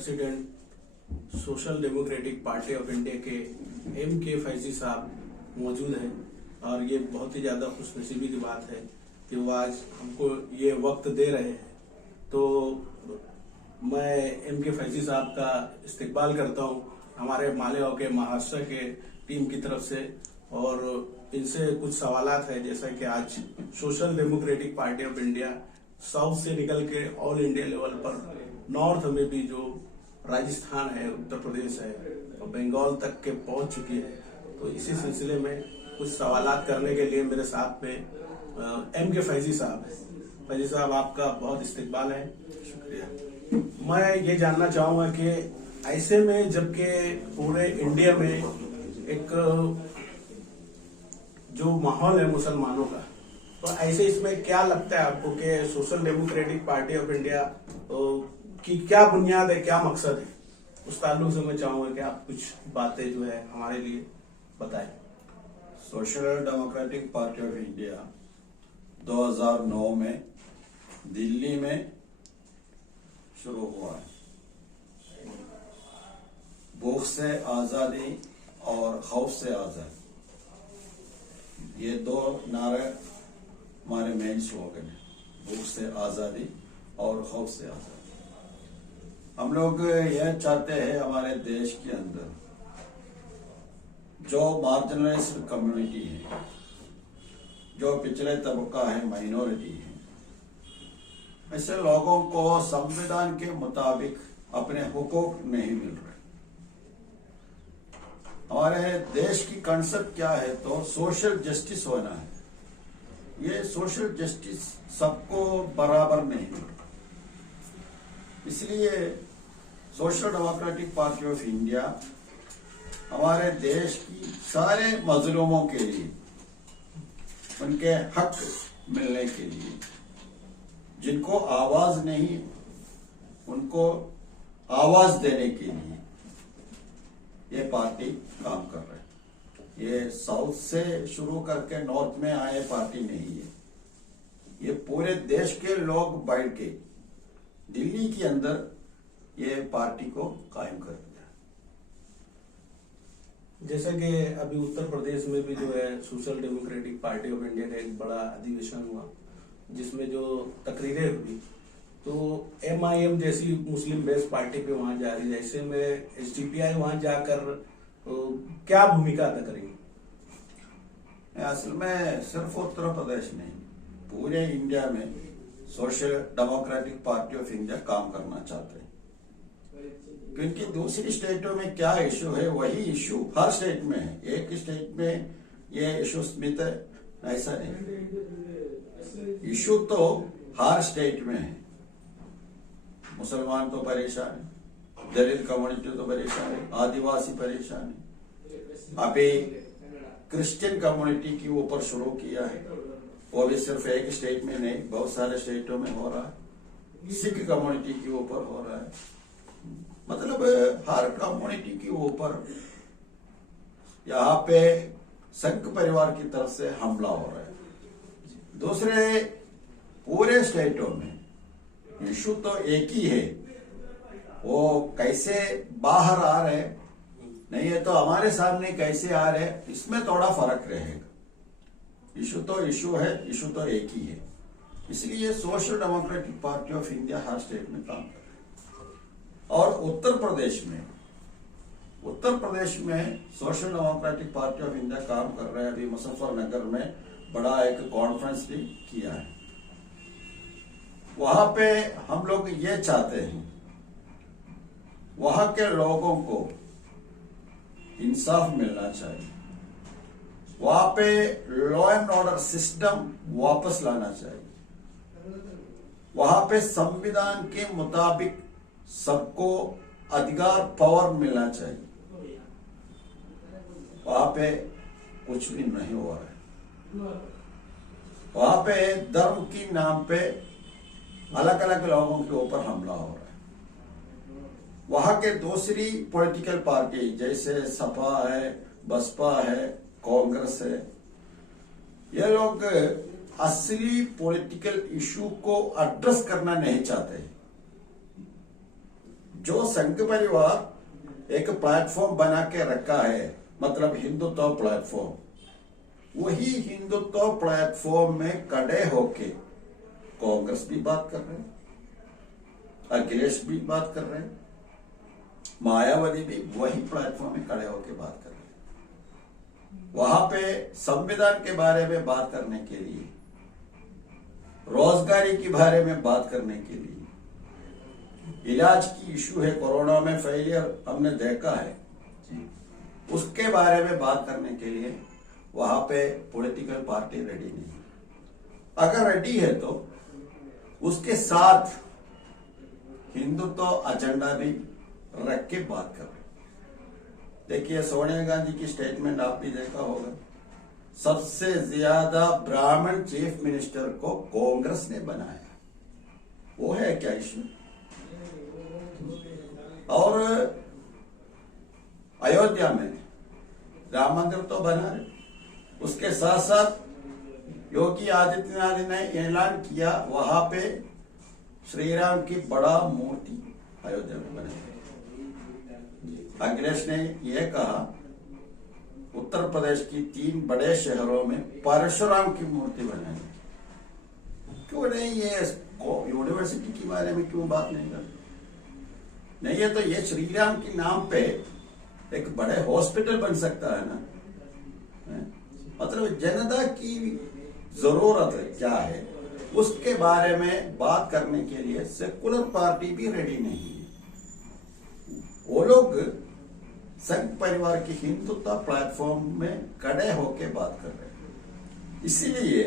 President social democratic party of India के M.K. Faizi साहब मौजूद हैं और ये बहुत ही ज़्यादा खुशनसीबी की बात है कि वो आज हमको ये वक्त दे रहे हैं। तो मैं M.K. फैजी साहब का इस्तकबाल करता हूँ हमारे मालेगांव के महाराष्ट्र के टीम की तरफ से और इनसे कुछ सवालात है, जैसा कि आज social democratic party of India south से निकल के ऑल इंडिया लेवल पर नॉर्थ में भी जो राजस्थान है, उत्तर प्रदेश है और बंगाल तक के पहुंच चुकी है। तो इसी सिलसिले में कुछ सवालात करने के लिए मेरे साथ में M.K. फैजी साहब है। फैजी साहब, आपका बहुत इस्तकबाल है। शुक्रिया। मैं ये जानना चाहूंगा कि ऐसे में जबकि पूरे इंडिया में एक जो माहौल है मुसलमानों का, तो ऐसे इसमें क्या लगता है आपको कि social democratic party of India की क्या बुनियाद है, क्या मकसद है? उस ताल्लुक से मैं चाहूंगा कि आप कुछ बातें जो है हमारे लिए बताएं। Social democratic party of India 2009 में दिल्ली में शुरू हुआ है। भूख से आजादी और खौफ से आजादी, ये दो नारे हमारे मेन स्लोगन है। भूख से आजादी और खौफ से आजादी। हम लोग यह चाहते हैं हमारे देश के अंदर जो मार्जिनलाइज्ड कम्युनिटी है, जो पिछड़े तबका है, माइनॉरिटी है, ऐसे लोगों को संविधान के मुताबिक अपने हुकूक नहीं मिल रहे। हमारे देश की कंसेप्ट क्या है? तो सोशल जस्टिस होना है। ये सोशल जस्टिस सबको बराबर नहीं मिल रहा। इसलिए social democratic party of India हमारे देश की सारे मजलूमों के लिए, उनके हक मिलने के लिए, जिनको आवाज नहीं उनको आवाज देने के लिए ये पार्टी काम कर रही है। ये साउथ से शुरू करके नॉर्थ में आए पार्टी नहीं है। ये पूरे देश के लोग बैठ के दिल्ली के अंदर ये पार्टी को कायम कर दिया। जैसा कि अभी उत्तर प्रदेश में भी जो है social democratic party of India का एक बड़ा अधिवेशन हुआ, जिसमें जो तकरीरें हुई, तो MIM जैसी मुस्लिम बेस्ड पार्टी पे वहां जा रही है, ऐसे में SDPI वहां जाकर क्या भूमिका अदा करेंगे? असल में सिर्फ उत्तर प्रदेश नहीं, पूरे इंडिया में social democratic party of India काम करना चाहते हैं। क्योंकि दूसरी स्टेटों में क्या इशू है वही इशू हर स्टेट में है। एक स्टेट में ये इशू सीमित है ऐसा नहीं, इशू तो हर स्टेट में है। मुसलमान तो परेशान है, दलित कम्युनिटी तो परेशान है, आदिवासी परेशान है। अभी क्रिश्चियन कम्युनिटी के ऊपर शुरू किया है, वो भी सिर्फ एक स्टेट में नहीं, बहुत सारे स्टेटों में हो रहा है। सिख कम्युनिटी के ऊपर हो रहा है। मतलब हर कम्युनिटी के ऊपर यहाँ पे संघ परिवार की तरफ से हमला हो रहा है। दूसरे पूरे स्टेटों में इशू तो एक ही है, वो कैसे बाहर आ रहे नहीं है तो हमारे सामने कैसे आ रहे, इसमें थोड़ा फर्क रहेगा। इशू तो इशू है, इशू तो एक ही है। इसलिए social democratic party of India her state में काम कर रही है। और उत्तर प्रदेश में social democratic party of India काम कर रहे हैं। अभी मुजफ्फरनगर में बड़ा एक कॉन्फ्रेंस भी किया है। वहां पे हम लोग ये चाहते हैं वहां के लोगों को इंसाफ मिलना चाहिए। वहां पे लॉ एंड ऑर्डर सिस्टम वापस लाना चाहिए। वहां पे संविधान के मुताबिक सबको अधिकार पावर मिलना चाहिए। वहां पे कुछ भी नहीं हो रहा है। वहां पे धर्म की नाम पे अलग अलग लोगों के ऊपर हमला हो रहा है। वहां के दूसरी पॉलिटिकल पार्टी जैसे सपा है, बसपा है, कांग्रेस है, ये लोग असली पॉलिटिकल इशू को एड्रेस करना नहीं चाहते। जो संघ परिवार एक प्लेटफॉर्म बना के रखा है, मतलब हिंदुत्व प्लेटफॉर्म, वही हिंदुत्व प्लेटफॉर्म में खड़े होके कांग्रेस भी बात कर रहे हैं, अखिलेश भी बात कर रहे हैं, मायावती भी वही प्लेटफॉर्म में खड़े होके बात कर रहे हैं। वहां पे संविधान के बारे में बात करने के लिए, रोजगारी के बारे में बात करने के लिए, इलाज की इशू है, कोरोना में फेलियर हमने देखा है, उसके बारे में बात करने के लिए वहां पे पॉलिटिकल पार्टी रेडी नहीं। अगर रेडी है तो उसके साथ हिंदुत्व एजेंडा भी रख के बात कर रहे। देखिए सोनिया गांधी की स्टेटमेंट आप भी देखा होगा, सबसे ज्यादा ब्राह्मण चीफ मिनिस्टर को कांग्रेस ने बनाया, वो है क्या इश्यू। और अयोध्या में राम मंदिर तो बना रहे, उसके साथ साथ योगी आदित्यनाथ ने ऐलान किया वहां पे श्री राम की बड़ा मूर्ति अयोध्या में बनेगी। अखिलेश ने यह कहा उत्तर प्रदेश की 3 बड़े शहरों में परशुराम की मूर्ति बनाएंगे। क्यों नहीं ये यूनिवर्सिटी के बारे में क्यों बात नहीं करते? नहीं है तो ये श्री राम के नाम पे एक बड़े हॉस्पिटल बन सकता है ना। मतलब जनता की जरूरत क्या है उसके बारे में बात करने के लिए सेकुलर पार्टी भी रेडी नहीं है। वो लोग संघ परिवार की हिंदुत्व प्लेटफॉर्म में खड़े होकर बात कर रहे हैं। इसीलिए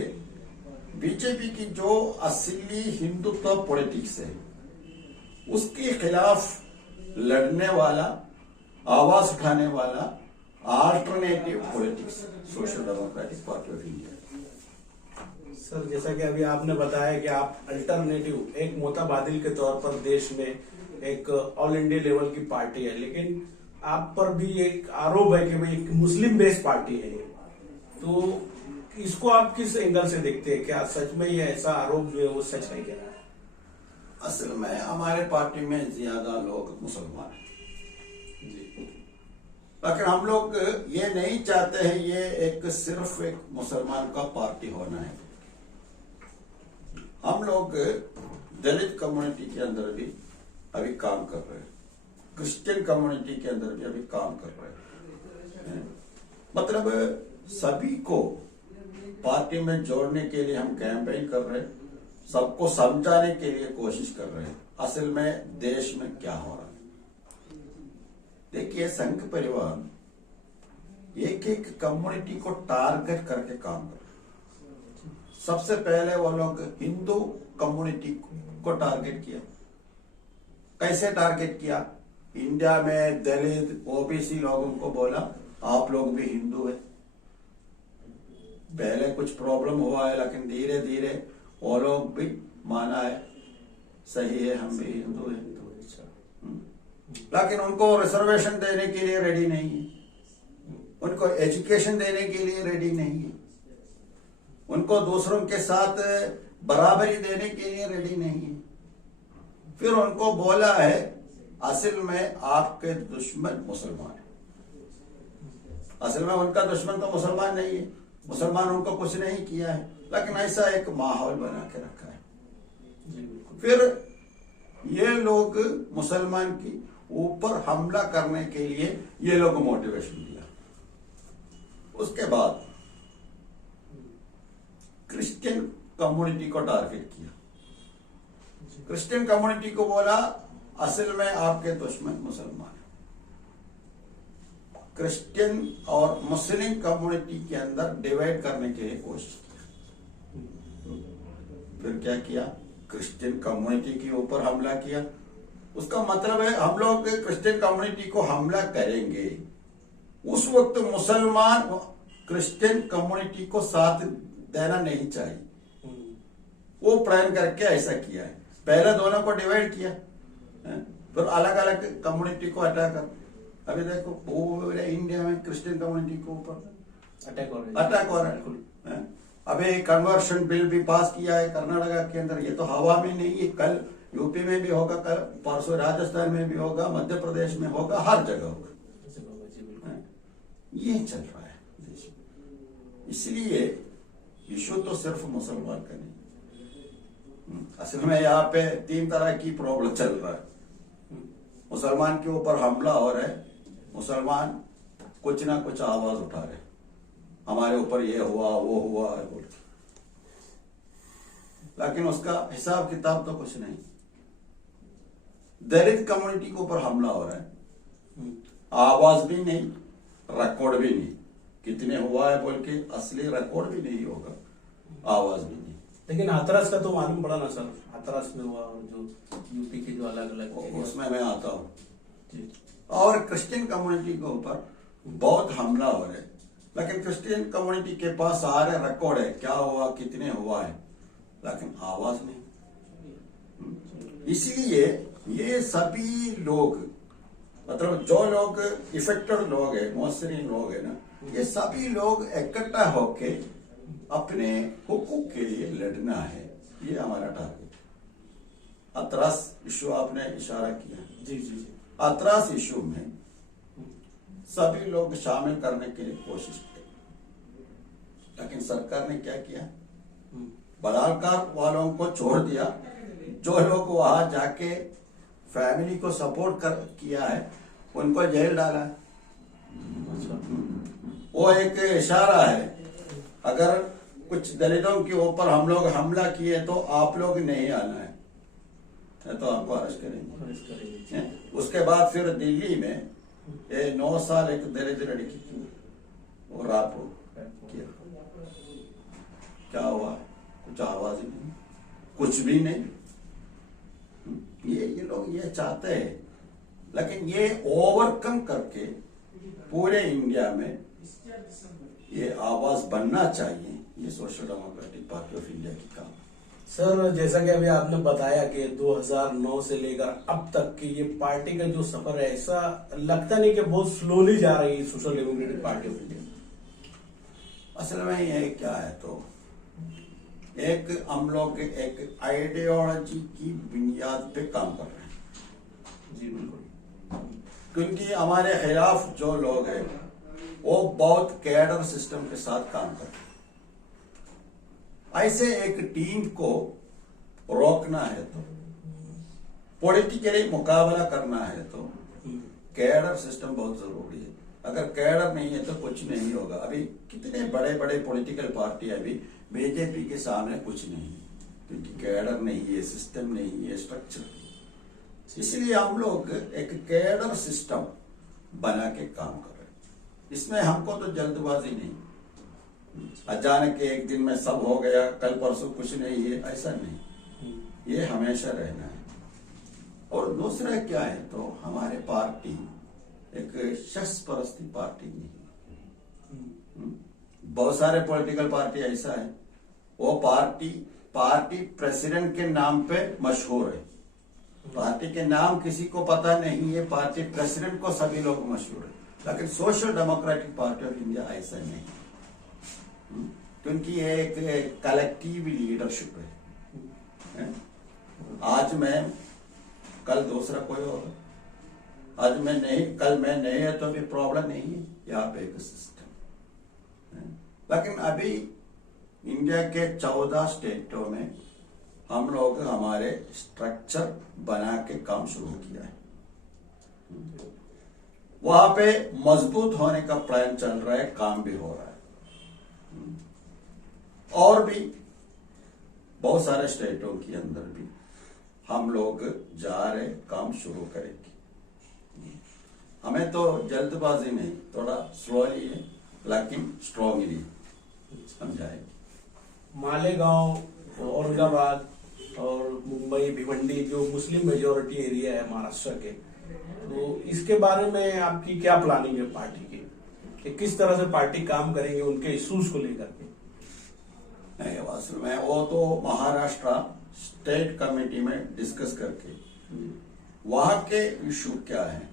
बीजेपी की जो असली हिंदुत्व पॉलिटिक्स है उसके खिलाफ लड़ने वाला, आवाज उठाने वाला alternative politics social democratic party of India. Sir जैसा कि अभी आपने बताया कि आप अल्टरनेटिव एक मोताबादिल के तौर पर देश में एक ऑल इंडिया लेवल की पार्टी है, लेकिन आप पर भी एक आरोप है कि भाई एक मुस्लिम बेस्ड पार्टी है, तो इसको आप किस एंगल से देखते हैं? क्या सच में ये ऐसा आरोप जो है वो सच है क्या? असल में हमारे पार्टी में ज्यादा लोग मुसलमान हैं, लेकिन हम लोग ये नहीं चाहते हैं ये एक सिर्फ एक मुसलमान का पार्टी होना है। हम लोग दलित कम्युनिटी के अंदर भी अभी काम कर रहे हैं, क्रिश्चियन कम्युनिटी के अंदर भी अभी काम कर रहे हैं। मतलब सभी को पार्टी में जोड़ने के लिए हम कैंपेन कर रहे हैं, सबको समझाने के लिए कोशिश कर रहे हैं असल में देश में क्या हो रहा है। देखिए संघ परिवार एक एक कम्युनिटी को टारगेट करके काम कर रहे हैं। सबसे पहले वो लोग हिंदू कम्युनिटी को टारगेट किया। कैसे टारगेट किया? इंडिया में दलित ओबीसी लोगों को बोला आप लोग भी हिंदू है। पहले कुछ प्रॉब्लम हुआ है लेकिन धीरे धीरे वो लोग भी माना है सही है हम भी हिंदू हैं। लेकिन उनको रिजर्वेशन देने के लिए रेडी नहीं है, उनको एजुकेशन देने के लिए रेडी नहीं है, उनको दूसरों के साथ बराबरी देने के लिए रेडी नहीं है। फिर उनको बोला है असल में आपके दुश्मन मुसलमान है। असल में उनका दुश्मन तो मुसलमान नहीं है, मुसलमान उनको कुछ नहीं किया है, लेकिन ऐसा एक माहौल बना के रखा है। फिर ये लोग मुसलमान की ऊपर हमला करने के लिए ये लोग मोटिवेशन दिया। उसके बाद क्रिश्चियन कम्युनिटी को टारगेट किया। क्रिश्चियन कम्युनिटी को बोला असल में आपके दुश्मन मुसलमान है। क्रिश्चियन और मुस्लिम कम्युनिटी के अंदर डिवाइड करने के लिए कोशिश की। फिर क्या किया? क्रिश्चियन कम्युनिटी के ऊपर हमला किया। उसका मतलब है हम लोग क्रिश्चियन कम्युनिटी को हमला करेंगे, उस वक्त मुसलमान क्रिश्चियन कम्युनिटी को साथ देना नहीं चाहिए। वो प्लान करके ऐसा किया है। पहले दोनों को डिवाइड किया, फिर अलग अलग कम्युनिटी को अटैक कर। अभी देखो पूरे इंडिया में क्रिश्चियन कम्युनिटी के ऊपर अटैक हो रहा है। अभी कन्वर्शन बिल भी पास किया है कर्नाटका के अंदर। ये तो हवा में नहीं है, कल यूपी में भी होगा, कल परसों राजस्थान में भी होगा, मध्य प्रदेश में होगा, हर जगह होगा। ये चल रहा है देश में। इसलिए इशू तो सिर्फ मुसलमान का नहीं, असल में यहाँ पे 3 तरह की प्रॉब्लम चल रहा है। मुसलमान के ऊपर हमला हो रहा है, मुसलमान कुछ ना कुछ आवाज उठा रहे, हमारे ऊपर ये हुआ वो हुआ है बोल के, लेकिन उसका हिसाब किताब तो कुछ नहीं। दलित कम्युनिटी के ऊपर हमला हो रहा है, आवाज भी नहीं, रिकॉर्ड भी नहीं, कितने हुआ है बोल के असली रिकॉर्ड भी नहीं होगा, आवाज भी नहीं। लेकिन हाथरस का तो मालूम पड़ा ना सर, हाथरस में हुआ जो यूपी के जो अलग अलग, उसमें मैं आता हूँ। और क्रिश्चियन कम्युनिटी के ऊपर बहुत हमला हो रहा है, लेकिन क्रिश्चियन कम्युनिटी के पास सारे रिकॉर्ड है, क्या हुआ कितने हुआ है, लेकिन आवाज नहीं। इसलिए ये सभी लोग, मतलब जो लोग इफेक्टेड लोग है, मुअस्सिरीन लोग है ना, ये सभी लोग इकट्ठा होके अपने हुकूक के लिए लड़ना है, ये हमारा टारगेट। हाथरस इशू आपने इशारा किया, जी जी जी, हाथरस इशू में सभी लोग शामिल करने के लिए कोशिश की, लेकिन सरकार ने क्या किया, बलात्कार वालों को छोड़ दिया, जो लोग वहां जाके फैमिली को सपोर्ट किया है उनको जेल डाला। अच्छा, वो एक इशारा है, अगर कुछ दलितों के ऊपर हम लोग हमला किए तो आप लोग नहीं आना है, तो आपको अरेस्ट करेंगे। उसके बाद फिर दिल्ली में ये 9 साल एक दलित लड़की की वो राप किया, क्या हुआ, कुछ आवाज ही नहीं, कुछ भी नहीं। ये लोग ये चाहते हैं, लेकिन ये ओवरकम करके पूरे इंडिया में ये आवाज बनना चाहिए, ये social democratic party of India की काम। सर जैसा कि अभी आपने बताया कि 2009 से लेकर अब तक की ये पार्टी का जो सफर है, ऐसा लगता नहीं कि बहुत स्लोली जा रही है social democratic party of India. असल में ये क्या है, तो एक हम लोग एक आइडियोलॉजी की बुनियाद पे काम कर रहे हैं। जी बिल्कुल, क्योंकि हमारे खिलाफ जो लोग हैं वो बहुत कैडर सिस्टम के साथ काम कर रहे हैं। ऐसे एक टीम को रोकना है तो, पॉलिटिकली मुकाबला करना है तो कैडर सिस्टम बहुत जरूरी है। अगर कैडर नहीं है तो कुछ नहीं होगा। अभी कितने बड़े बड़े पॉलिटिकल पार्टी अभी बीजेपी के सामने कुछ नहीं है, क्योंकि कैडर नहीं है, सिस्टम नहीं है, स्ट्रक्चर नहीं। इसलिए हम लोग एक कैडर सिस्टम बना के काम कर रहे हैं। इसमें हमको तो जल्दबाजी नहीं, अचानक एक दिन में सब हो गया, कल परसों कुछ नहीं है, ऐसा नहीं, ये हमेशा रहना है। और दूसरा क्या है, तो हमारे पार्टी एक शख्स परस्ती पार्टी नहीं है। बहुत सारे पॉलिटिकल पार्टी ऐसा है, वो पार्टी प्रेसिडेंट के नाम पे मशहूर है, पार्टी के नाम किसी को पता नहीं है, पार्टी प्रेसिडेंट को सभी लोग मशहूर है। लेकिन social democratic party of India ऐसा नहीं है, क्योंकि ये एक कलेक्टिव लीडरशिप है। आज मैं, कल दूसरा कोई होगा, आज मैं नहीं, कल मैं नहीं है तो भी प्रॉब्लम नहीं है, यहाँ पे एक सिस्टम है। लेकिन अभी इंडिया के 14 स्टेटों में हम लोग हमारे स्ट्रक्चर बना के काम शुरू किया है। वहां पे मजबूत होने का प्लान चल रहा है, काम भी हो रहा है। और भी बहुत सारे स्टेटों के अंदर भी हम लोग जा रहे, काम शुरू करेंगे। हमें तो जल्दबाजी नहीं, थोड़ा स्लोली है, लेकिन स्ट्रांगली हम जाएंगे। मालेगांव, औरंगाबाद और मुंबई, भिवंडी जो मुस्लिम मेजोरिटी एरिया है महाराष्ट्र के, तो इसके बारे में आपकी क्या प्लानिंग है पार्टी की, कि किस तरह से पार्टी काम करेंगे उनके इश्यूज को लेकर के? नहीं, असल में वो तो महाराष्ट्र स्टेट कमेटी में डिस्कस करके वहां के इशू क्या है,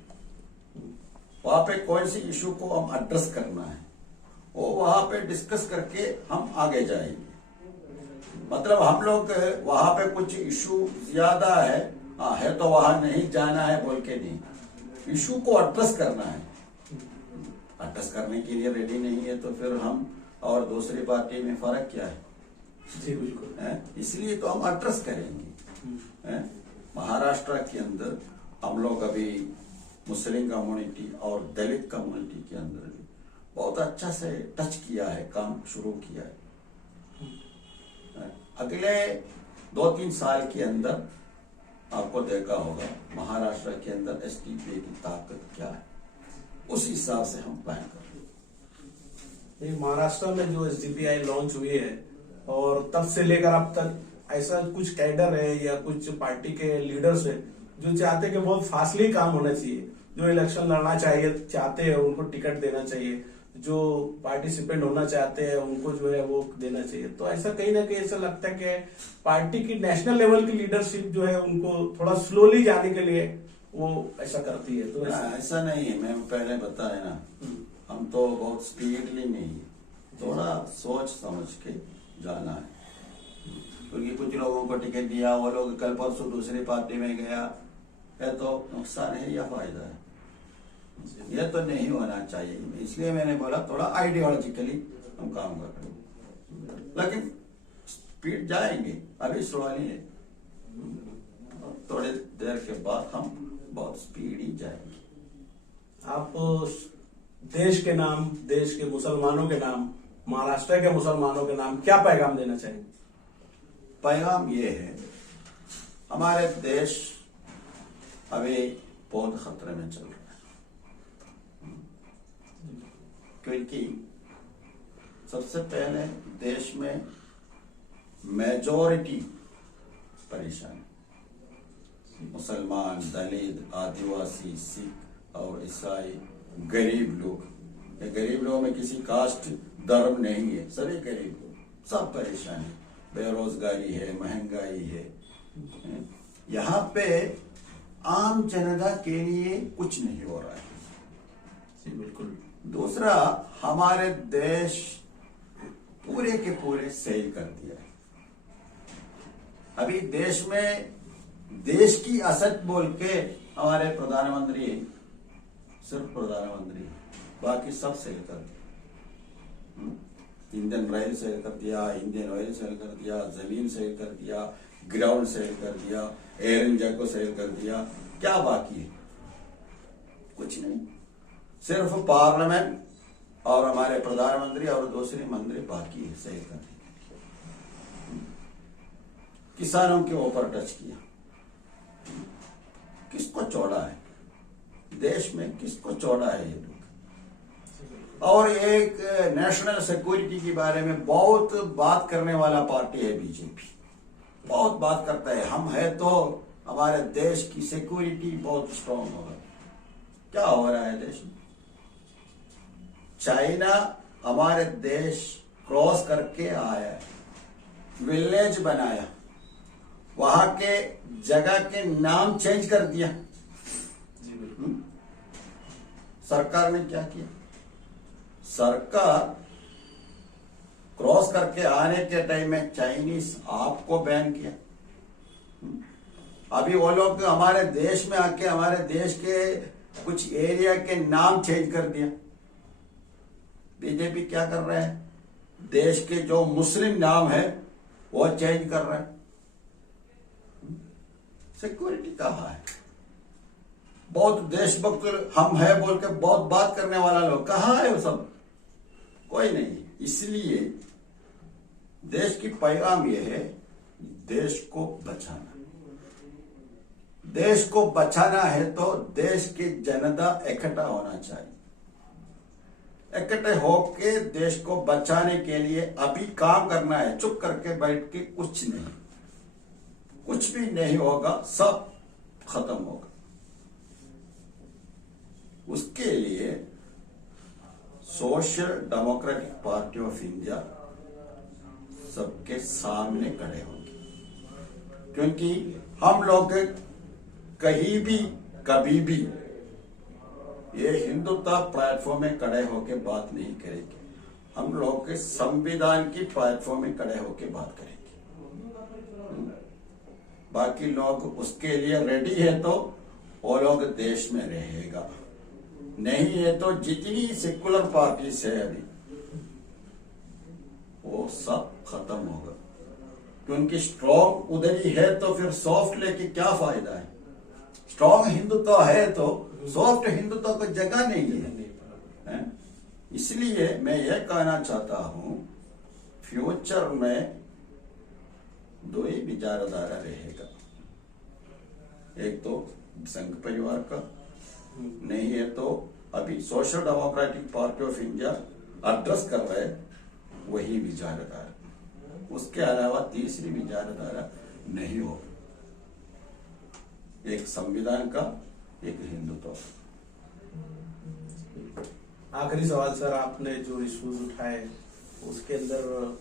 वहां पे कौन सी इशू को हम एड्रेस करना है, वो वहां पे डिस्कस करके हम आगे जाएंगे। मतलब हम लोग वहां पे कुछ इशू ज्यादा है तो वहां नहीं जाना है बोल के नहीं, इशू को एड्रेस करना है। एड्रेस करने के लिए रेडी नहीं है तो फिर हम और दूसरी पार्टी में फर्क क्या है? जी बिल्कुल। इसलिए तो हम एड्रेस करेंगे। महाराष्ट्र के अंदर हम लोग अभी मुस्लिम कम्युनिटी और दलित कम्युनिटी के अंदर भी बहुत अच्छा से टच किया है, काम शुरू किया है। अगले 2-3 साल के अंदर आपको देखा होगा महाराष्ट्र के अंदर एसडीपीआई की ताकत क्या है, उस हिसाब से हम प्लान कर रहे हैं। महाराष्ट्र में जो एसडीपीआई लॉन्च हुई है और तब से लेकर अब तक ऐसा कुछ कैडर है या कुछ पार्टी के लीडर्स है जो चाहते हैं कि बहुत फास्टली काम होना चाहिए, जो इलेक्शन लड़ना चाहिए चाहते हैं उनको टिकट देना चाहिए, जो पार्टिसिपेंट होना चाहते हैं उनको जो है वो देना चाहिए। तो ऐसा कहीं ना कहीं ऐसा लगता है कि पार्टी की नेशनल लेवल की लीडरशिप जो है उनको थोड़ा स्लोली जाने के लिए वो ऐसा करती है। तो ऐसा नहीं है, मैं पहले बताया ना, हम तो बहुत स्पीडली नहीं, थोड़ा सोच समझ के जाना है। क्योंकि कुछ लोगों को टिकट दिया, वो लोग कल परसों दूसरी पार्टी में गया है तो नुकसान है या फायदा है? यह तो नहीं होना चाहिए। इसलिए मैंने बोला थोड़ा आइडियोलॉजिकली हम काम कर रहे हैं, लेकिन स्पीड जाएंगे, अभी स्लोली है। थोड़ी देर के बाद हम बहुत स्पीड ही जाएंगे। आप देश के नाम, देश के मुसलमानों के नाम, महाराष्ट्र के मुसलमानों के नाम क्या पैगाम देना चाहेंगे? पैगाम ये है, हमारे देश अभी बहुत खतरे में चल रहा है। क्योंकि सबसे पहले देश में मेजॉरिटी परेशान, मुसलमान, दलित, आदिवासी, सिख और ईसाई, गरीब लोग। ये गरीब लोगों में किसी कास्ट धर्म नहीं है, सभी गरीब लोग, सब परेशान है। बेरोजगारी है, महंगाई है। यहाँ पे आम जनता के लिए कुछ नहीं हो रहा है। जी बिल्कुल। दूसरा, हमारे देश पूरे के पूरे सेल कर दिया है। अभी देश में देश की असत बोल के हमारे प्रधानमंत्री, सिर्फ प्रधानमंत्री, बाकी सब सेल कर दिया। इंडियन रेल सेल कर दिया, इंडियन ऑयल सेल कर दिया, जमीन सेल कर दिया, ग्राउंड सेल कर दिया, एयर इंडिया को सेल कर दिया। क्या बाकी है? कुछ नहीं, सिर्फ पार्लियामेंट और हमारे प्रधानमंत्री और दूसरे मंत्री बाकी है सेल कर दिया। किसानों के ऊपर टच किया। किसको छोड़ा है देश में? किसको छोड़ा है ये लोग? और एक नेशनल सिक्योरिटी के बारे में बहुत बात करने वाला पार्टी है बीजेपी, बहुत बात करता है। हम है तो हमारे देश की सिक्योरिटी बहुत स्ट्रांग होगा। क्या हो रहा है देश में? चाइना हमारे देश क्रॉस करके आया, विलेज बनाया, वहां के जगह के नाम चेंज कर दिया। सरकार ने क्या किया? सरकार क्रॉस करके आने के टाइम में चाइनीज आपको बैन किया। अभी वो लोग हमारे देश में आके हमारे देश के कुछ एरिया के नाम चेंज कर दिया। बीजेपी क्या कर रहा है? देश के जो मुस्लिम नाम है वो चेंज कर रहा है। सिक्योरिटी कहाँ है? बहुत देशभक्त हम है बोल के बहुत बात करने वाला लोग कहाँ है? वो सब कोई नहीं। इसलिए देश की पैगाम यह है, देश को बचाना। देश को बचाना है तो देश की जनता इकट्ठा होना चाहिए। इकट्ठे होके देश को बचाने के लिए अभी काम करना है। चुप करके बैठ के कुछ नहीं, कुछ भी नहीं होगा, सब खत्म होगा। उसके लिए social democratic party of India सबके सामने खड़े होंगे। क्योंकि हम लोग कहीं भी कभी भी ये हिंदुत्व प्लेटफॉर्म में खड़े होकर बात नहीं करेंगे। हम लोग के संविधान की प्लेटफॉर्म में खड़े होकर बात करेंगे। बाकी लोग उसके लिए रेडी है तो वो लोग देश में रहेगा, नहीं है तो जितनी सेकुलर पार्टीज है अभी वो सब खत्म होगा, क्योंकि स्ट्रॉन्ग उधर ही है तो फिर सॉफ्ट लेके क्या फायदा है। स्ट्रॉन्ग हिंदुत्व है तो सॉफ्ट हिंदुत्व को जगह नहीं है। इसलिए मैं यह कहना चाहता हूं, फ्यूचर में दो ही विचारधारा रहेगा, एक तो संघ परिवार का, नहीं है तो अभी social democratic party of India address कर रहे वही विचारधारा, उसके अलावा तीसरी विचारधारा नहीं हो। एक संविधान का, एक हिंदुत्व। आखिरी सवाल सर, आपने जो इश्यूज उठाए उसके अंदर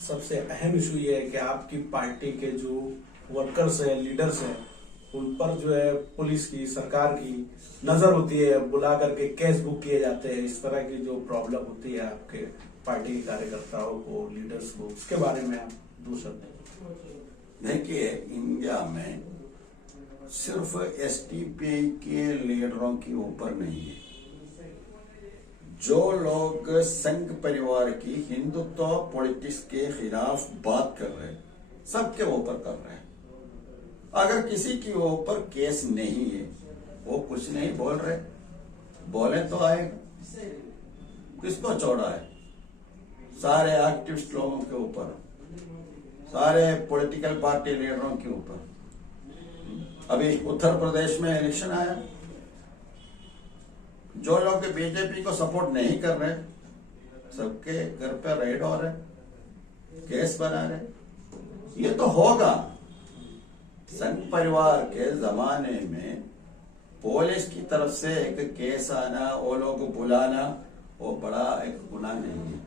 सबसे अहम इशू ये है कि आपकी पार्टी के जो वर्कर्स है, लीडर्स हैं, उन पर जो है पुलिस की, सरकार की नजर होती है, बुला करके केस बुक किए जाते हैं, इस तरह की जो प्रॉब्लम होती है आपके पार्टी के कार्यकर्ताओं को, लीडर्स को, उसके बारे में आप 2 शब्द। देखिए, इंडिया में सिर्फ एसडीपीआई के लीडरों के ऊपर नहीं है, जो लोग संघ परिवार की हिंदुत्व पॉलिटिक्स के खिलाफ बात कर रहे हैं, सबके ऊपर कर रहे हैं। अगर किसी के ऊपर केस नहीं है, वो कुछ नहीं बोल रहे, बोले तो आएगा, किसको छोड़ा है? सारे एक्टिविस्ट लोगों के ऊपर, सारे पॉलिटिकल पार्टी लीडरों के ऊपर। अभी उत्तर प्रदेश में इलेक्शन आया, जो लोग बीजेपी को सपोर्ट नहीं कर रहे, सबके घर पे रेड हो रहे, केस बना रहे। ये तो होगा। संघ परिवार के जमाने में पुलिस की तरफ से एक केस आना, वो लोग बुलाना, वो बड़ा एक गुनाह नहीं है।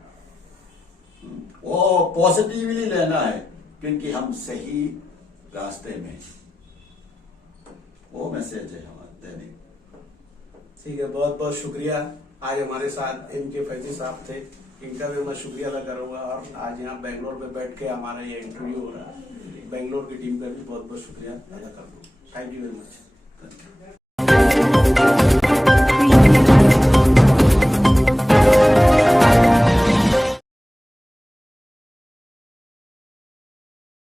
वो पॉजिटिवली लेना है, क्योंकि हम सही रास्ते में, वो मैसेज है हमारे देने। ठीक है, बहुत बहुत शुक्रिया। आज हमारे साथ MK फैजी साहब थे, इनका भी मैं शुक्रिया अदा करूंगा। और आज यहाँ बेंगलोर में बैठ के हमारा ये इंटरव्यू हो रहा है, बेंगलोर की टीम का भी बहुत बहुत शुक्रिया अदा करूंगा। Thank you very much.